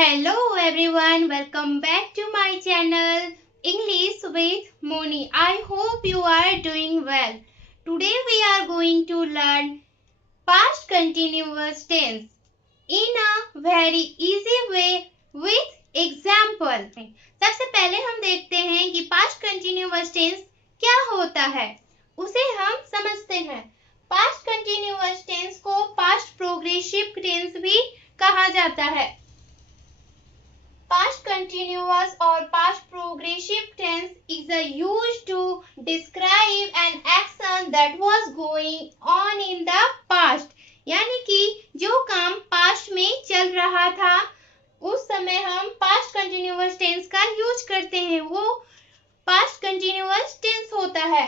Hello everyone, welcome back to my channel English with Moni. I hope you are doing well. Today we are going to learn past continuous tense in a very easy way with example. सबसे पहले हम देखते हैं कि past continuous tense क्या होता है, उसे हम समझते हैं। past continuous tense को past progressive tense भी कहा जाता है। Past continuous or past progressive tense is used to describe an action that was going on in the past. यानी कि जो काम past में चल रहा था उस समय हम past continuous tense का यूज करते हैं, वो past continuous tense होता है।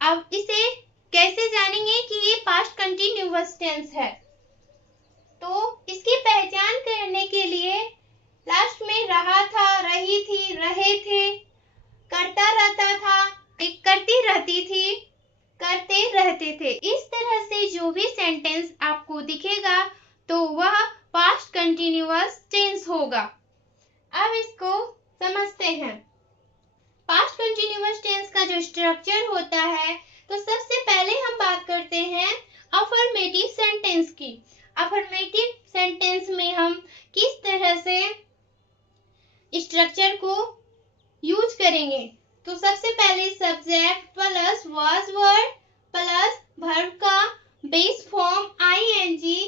अब इसे कैसे जानेंगे कि ये past continuous tense है? तो इसकी पहचान करने के लिए लास्ट में रहा था, रही थी, रहे थे, करता रहता था, करती रहती थी, करते रहते थे, इस तरह से जो भी सेंटेंस आपको दिखेगा तो वह पास्ट कंटिन्यूअस टेंस होगा। अब इसको समझते हैं। पास्ट कंटिन्यूअस टेंस का जो स्ट्रक्चर होता है, तो सबसे पहले हम बात करते हैं अफर्मेटिव सेंटेंस की। अफर्मेटिव सेंटेंस में हम किस तरह से स्ट्रक्चर को यूज करेंगे, तो सबसे पहले subject plus was word plus verb का base form I N G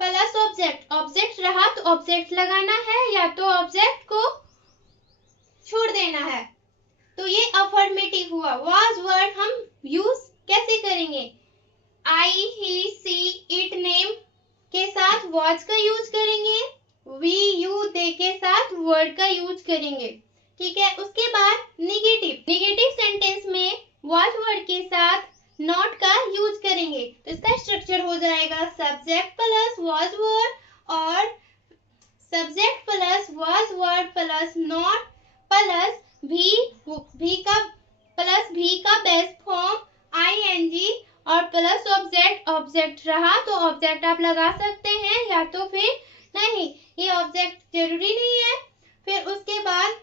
plus object. Object रहा तो ऑब्जेक्ट लगाना है या तो ऑब्जेक्ट को छोड़ देना है, तो ये अफर्मेटिव हुआ। वाज वर्ड हम यूज कैसे करेंगे? आई, ही, सी, इट, नेम के साथ वाज का यूज करेंगे, वी, यू, दे के साथ वर्ड का यूज करेंगे। ठीक है, उसके बाद निगेटिव सेंटेंस में वाज वर्ड के साथ नॉट का यूज करेंगे, तो इसका स्ट्रक्चर हो जाएगा सब्जेक्ट प्लस वाज वर्ड और subject plus was word plus not plus भी का बेस फॉर्म आईएनजी और प्लस ऑब्जेक्ट रहा तो ऑब्जेक्ट आप लगा सकते हैं या तो फिर नहीं, ये ऑब्जेक्ट जरूरी नहीं है। फिर उसके बाद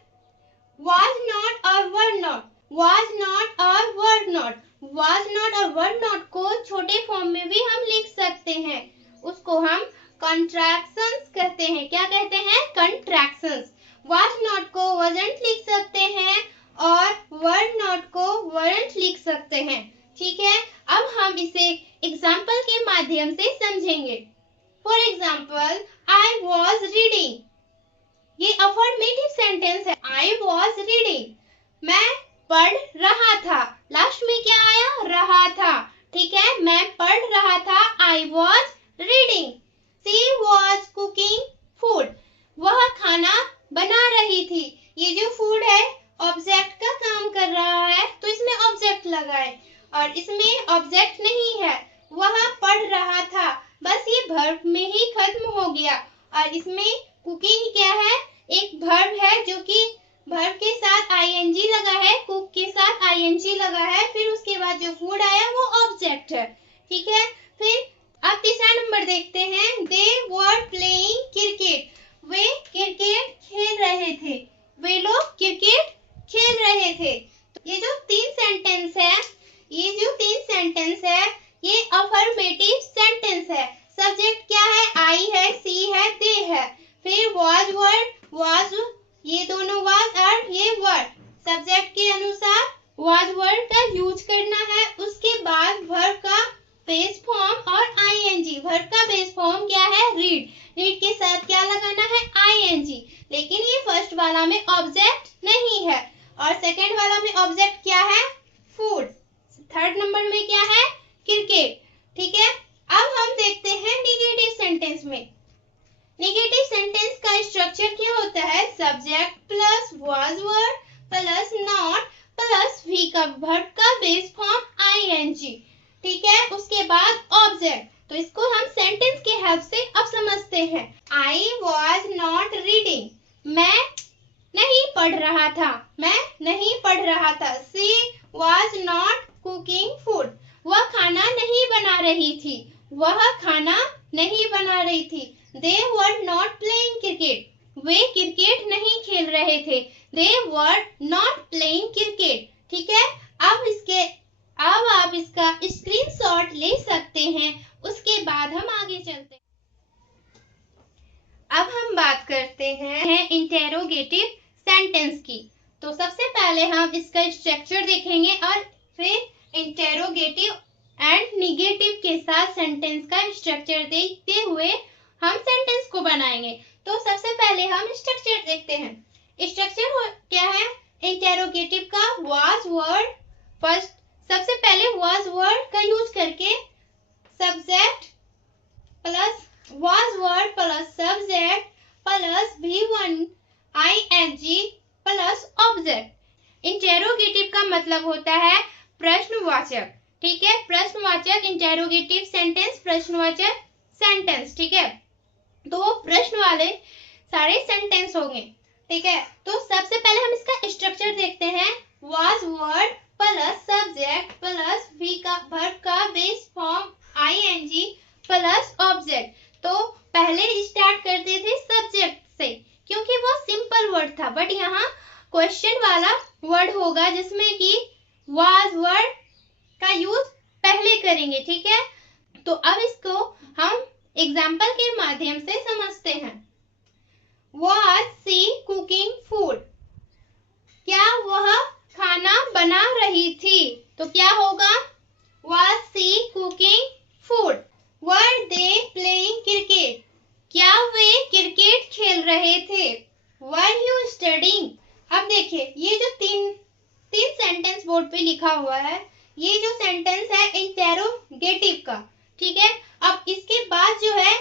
was not और were not, was not और were not, was not और were not को छोटे फॉर्म में भी हम लिख सकते हैं, उसको हम कंट्रैक्शंस कहते हैं। क्या कहते हैं? कंट्रैक्शंस। was not को wasn't लिख सकते हैं और were not को weren't लिख सकते हैं। ठीक है, अब हम इसे एग्जाम्पल के माध्यम से समझेंगे। For example, I was reading, ये अफर्मेटिव सेंटेंस है। I was reading, मैं पढ़ रहा था। लास्ट में क्या आया? रहा था। ठीक है, मैं पढ़ रहा था। I was reading. She was cooking food, वह खाना बना रही थी। ये जो फूड है ऑब्जेक्ट का काम कर रहा है, तो इसमें ऑब्जेक्ट लगाए और इसमें ऑब्जेक्ट नहीं है। वह पढ़ रहा था, बस ये वर्ब में ही खत्म हो गया। और इसमें कुकिंग क्या है? एक वर्ब है जो कि वर्ब के साथ आईएनजी लगा है, कुक के साथ आईएनजी लगा है, फिर उसके बाद जो फूड आया वो ऑब्जेक्ट है। ठीक है, फिर अब तीसरा नंबर देखते हैं। दे वर प्लेइंग क्रिकेट, वे क्रिकेट खेल रहे थे, वे लोग क्रिकेट खेल रहे थे। ये जो तीन सेंटेंस है ये अफर्मेटिव सेंटेंस है। सब्जेक्ट क्या है? आई है, सी है, दे है। फिर वाज वर्ड, वाज, ये दोनों वाज और ये वर्ड, सब्जेक्ट के अनुसार वाज वर्ड का यूज करना है। उसके बाद वर्ब का बेस फॉर्म और आईएनजी। वर्ब का बेस फॉर्म क्या है? रीड, रीड के साथ क्या लगाना है? आईएनजी। लेकिन ये फर्स्ट वाला में ऑब्जेक्ट नहीं है और सेकंड वाला में ऑब्जेक्ट क्या है? फूड। थर्ड नंबर में क्या है? क्रिकेट। ठीक है, अब हम देखते हैं निगेटिव सेंटेंस में। निगेटिव सेंटेंस का स्ट्रक्चर क्या होता है? Subject plus was word plus not plus V का वर्ब का बेस फॉर्म आईएनजी। ठीक है, उसके बाद ऑब्जेक्ट। तो इसको हम सेंटेंस के हेल्प से अब समझते हैं। आई वाज नॉट रीडिंग, मैं नहीं पढ़ रहा था, मैं नहीं पढ़ रहा था। She was not cooking food, वह खाना नहीं बना रही थी, वह खाना नहीं बना रही थी। They were not playing cricket, वे क्रिकेट नहीं खेल रहे थे। They were not playing cricket। ठीक है, अब आप इसका स्क्रीनशॉट ले सकते हैं। उसके बाद हम आगे चलते हैं। अब हम बात करते हैं इंटेरोगेटिव सेंटेंस की। तो सबसे पहले हम इसका स्ट्रक्चर देखेंगे और फिर इंटेरोगेटिव एंड निगेटिव के साथ सेंटेंस का स्ट्रक्चर देखते हुए हम सेंटेंस को बनाएंगे। तो सबसे पहले हम स्ट्रक्चर देखते हैं। स्ट्रक्चर क्या है इंटेरोगेटिव का? Was word. फर्स्ट सबसे पहले वाज वर्ड का यूज करके subject plus was word plus subject plus V1 ing plus object. Interrogative का मतलब होता है प्रश्नवाचक। ठीक है, प्रश्नवाचक इंटेरोगेटिव सेंटेंस, प्रश्नवाचक सेंटेंस। ठीक है, तो प्रश्न वाले सारे सेंटेंस होंगे। ठीक है, तो सबसे पहले हम इसका स्ट्रक्चर देखते हैं। Was word plus subject plus verb का base form ing plus object. तो पहले स्टार्ट करते थे सब्जेक्ट से क्योंकि वो सिंपल वर्ड था, बट यहाँ क्वेश्चन वाला वर्ड होगा जिसमें कि वाज वर्ड का यूज पहले करेंगे। ठीक है, तो अब इसको हम एग्जाम्पल के माध्यम से समझते हैं। Was she cooking food? क्या वह खाना बना रही थी? तो क्या होगा? Was she cooking food? Were they playing cricket? क्या वे क्रिकेट खेल रहे थे? Were you studying? अब देखिए ये जो तीन सेंटेंस बोर्ड पे लिखा हुआ है, ये जो सेंटेंस है इंटेरोगेटिव का। ठीक है, अब इसके बाद जो है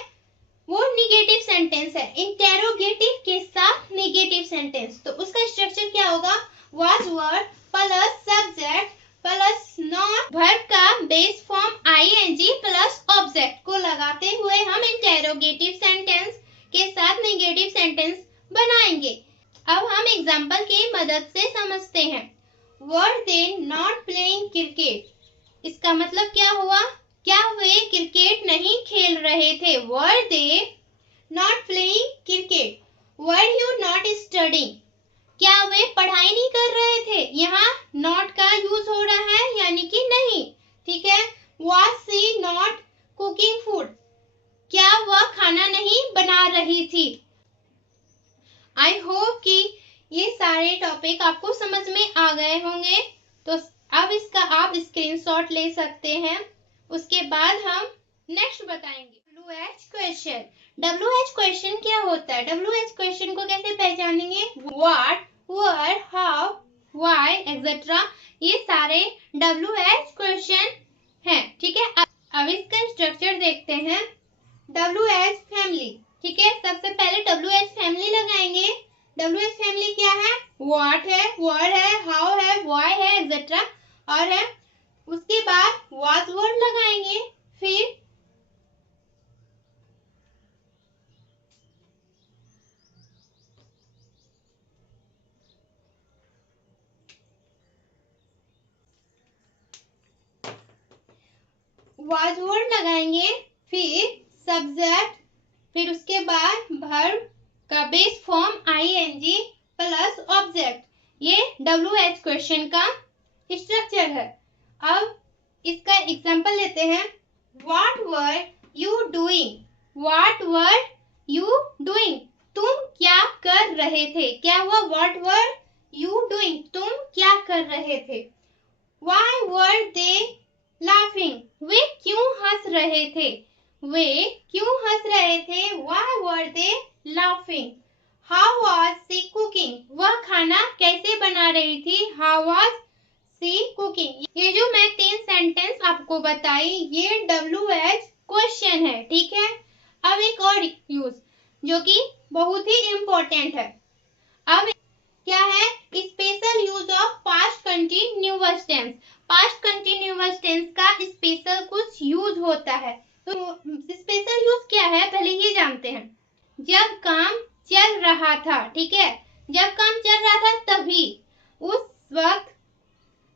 वो निगेटिव सेंटेंस है, इंटेरोगेटिव के साथ निगेटिव सेंटेंस। तो उसका स्ट्रक्चर क्या होगा? Was word plus subject plus not verb का base form ing plus object को लगाते हुए हम इंटेरोगेटिव सेंटेंस के साथ निगेटिव सेंटेंस बनाएंगे। अब हम एग्जाम्पल की मदद से समझते हैं। वर दे नॉट प्लेइंग क्रिकेट, इसका मतलब क्या हुआ? क्या वे क्रिकेट नहीं खेल रहे थे? Were they not playing cricket. Were you not studying, क्या वे पढ़ाई नहीं कर रहे थे? यहाँ नॉट का यूज हो रहा है यानी कि नहीं। ठीक है, was she not cooking food, क्या वह खाना नहीं बना रही थी? आई होप कि ये सारे टॉपिक आपको समझ में आ गए होंगे। तो अब इसका आप स्क्रीनशॉट ले सकते हैं। उसके बाद हम नेक्स्ट बताएंगे WH क्वेश्चन। WH क्वेश्चन क्या होता है? WH क्वेश्चन को कैसे पहचानेंगे? What, where, how, why etcetera, ये सारे WH क्वेश्चन हैं। ठीक है, अब इसका स्ट्रक्चर देखते हैं। WH family. ठीक है, सबसे पहले WH फैमिली लगाएंगे। WH फैमिली क्या है? व्हाट है, वेयर है, हाउ है, व्हाई है एक्सेट्रा और है। उसके बाद वाज वर्ड लगाएंगे, फिर वाज वर्ड लगाएंगे, फिर सब्जेक्ट, फिर उसके बाद वर्ब का base form ing plus object. ये WH क्वेश्चन का स्ट्रक्चर है। अब इसका एग्जांपल लेते हैं। What were you doing? What were you doing, तुम क्या कर रहे थे? क्या हुआ? व्हाट वर यू डूइंग, तुम क्या कर रहे थे? व्हाई वर दे लाफिंग, वे क्यों हंस रहे थे? वे क्यों हंस रहे थे? Why were they laughing? How was she cooking, वह खाना कैसे बना रही थी? How was she cooking. ये जो मैं 3 सेंटेंस आपको बताई ये WH क्वेश्चन है। ठीक है, अब एक और यूज जो कि बहुत ही इम्पोर्टेंट है। अब क्या है? Special use of past continuous tense. Past continuous tense का स्पेशल कुछ यूज होता है। तो स्पेशल यूज क्या है पहले ये जानते हैं। जब काम चल रहा था, ठीक है, जब काम चल रहा था तभी, उस वक्त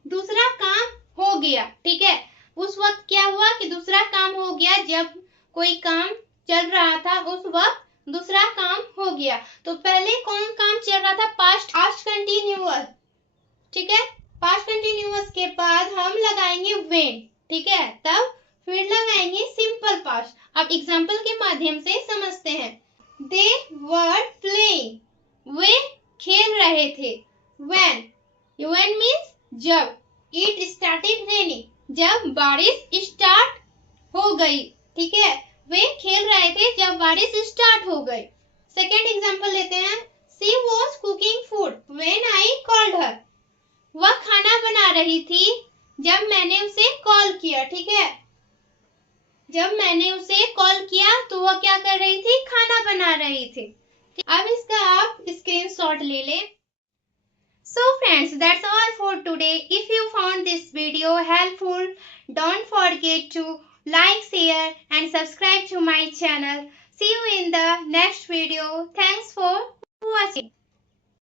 दूसरा काम हो गया। ठीक है, उस वक्त क्या हुआ कि दूसरा काम हो गया। जब कोई काम चल रहा था उस वक्त दूसरा काम हो गया। तो पहले कौन काम चल रहा था? पास्ट कंटिन्यूअस, ठीक है। पास्ट कंटिन्यूअस के बाद हम लगाएंगे व्हेन, ठीक है, तब फिर लगाएंगे सिंपल पास्ट। अब एग्जांपल के माध्यम से समझते हैं। दे वर प्लेइंग, वे खेल रहे थे। व्हेन, व्हेन मीन्स जब। इट स्टार्टेड रेनिंग, जब बारिश स्टार्ट हो गई, ठीक है। वे खेल रहे थे जब बारिश स्टार्ट हो गई। सेकेंड एग्जांपल लेते हैं। She was cooking food when I called her, वह खाना बना रही थी जब मैंने उसे कॉल किया, ठीक है। जब मैंने उसे कॉल किया तो वह क्या कर रही थी? खाना बना रही थी। अब इसका आप स्क्रीनशॉट ले लें। So friends, that's all for today. If you found this video helpful, don't forget to like, share and subscribe to my channel. See you in the next video. Thanks for watching.